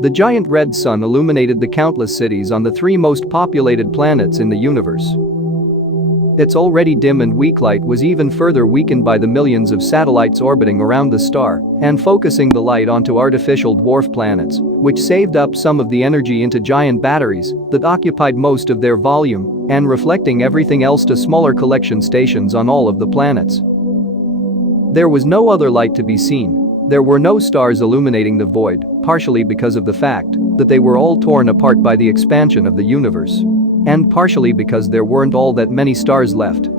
The giant red sun illuminated the countless cities on the three most populated planets in the universe. Its already dim and weak light was even further weakened by the millions of satellites orbiting around the star and focusing the light onto artificial dwarf planets, which saved up some of the energy into giant batteries that occupied most of their volume and reflecting everything else to smaller collection stations on all of the planets. There was no other light to be seen. There were no stars illuminating the void, partially because of the fact that they were all torn apart by the expansion of the universe. And partially because there weren't all that many stars left.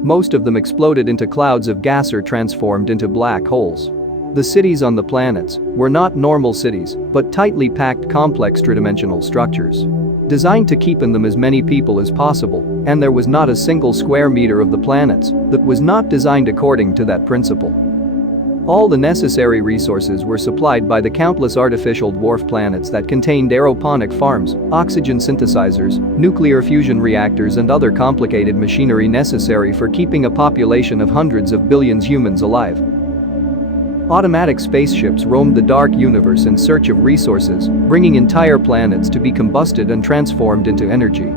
Most of them exploded into clouds of gas or transformed into black holes. The cities on the planets were not normal cities, but tightly packed complex tridimensional structures. Designed to keep in them as many people as possible, and there was not a single square meter of the planets that was not designed according to that principle. All the necessary resources were supplied by the countless artificial dwarf planets that contained aeroponic farms, oxygen synthesizers, nuclear fusion reactors and other complicated machinery necessary for keeping a population of hundreds of billions humans alive. Automatic spaceships roamed the dark universe in search of resources, bringing entire planets to be combusted and transformed into energy.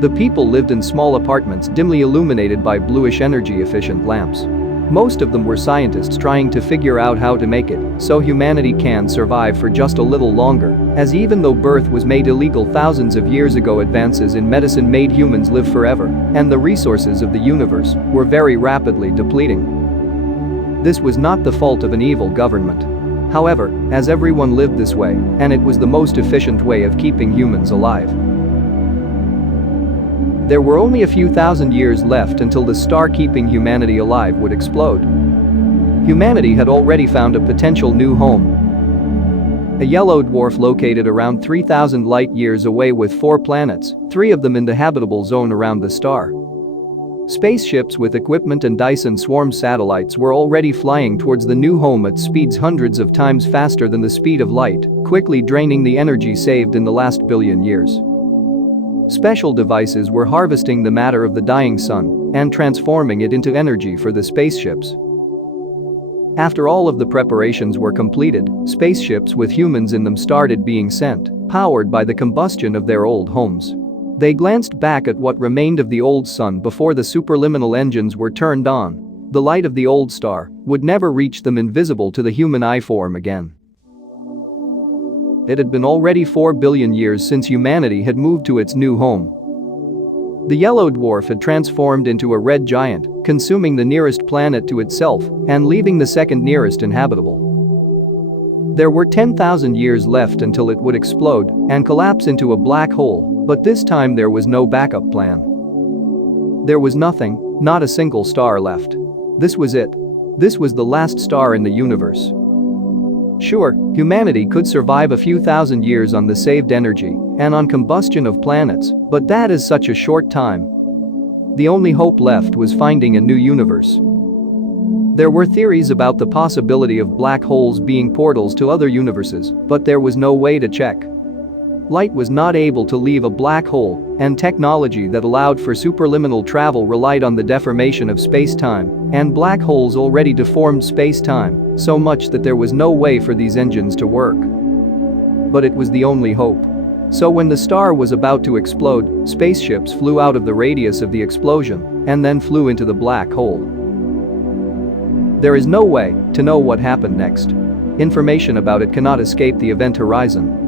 The people lived in small apartments dimly illuminated by bluish energy-efficient lamps. Most of them were scientists trying to figure out how to make it so humanity can survive for just a little longer, as even though birth was made illegal thousands of years ago, advances in medicine made humans live forever, and the resources of the universe were very rapidly depleting. This was not the fault of an evil government. However, as everyone lived this way, and it was the most efficient way of keeping humans alive. There were only a few thousand years left until the star keeping humanity alive would explode. Humanity had already found a potential new home. A yellow dwarf located around 3,000 light-years away with 4 planets, 3 of them in the habitable zone around the star. Spaceships with equipment and Dyson swarm satellites were already flying towards the new home at speeds hundreds of times faster than the speed of light, quickly draining the energy saved in the last billion years. Special devices were harvesting the matter of the dying sun and transforming it into energy for the spaceships. After all of the preparations were completed, spaceships with humans in them started being sent, powered by the combustion of their old homes. They glanced back at what remained of the old sun before the superliminal engines were turned on. The light of the old star would never reach them, invisible to the human eye form again. It had been already 4 billion years since humanity had moved to its new home. The yellow dwarf had transformed into a red giant, consuming the nearest planet to itself and leaving the second nearest inhabitable. There were 10,000 years left until it would explode and collapse into a black hole, but this time there was no backup plan. There was nothing, not a single star left. This was it. This was the last star in the universe. Sure, humanity could survive a few thousand years on the saved energy and on combustion of planets, but that is such a short time. The only hope left was finding a new universe. There were theories about the possibility of black holes being portals to other universes, but there was no way to check. Light was not able to leave a black hole, and technology that allowed for superliminal travel relied on the deformation of space-time, and black holes already deformed space-time so much that there was no way for these engines to work. But it was the only hope. So when the star was about to explode, spaceships flew out of the radius of the explosion and then flew into the black hole. There is no way to know what happened next. Information about it cannot escape the event horizon.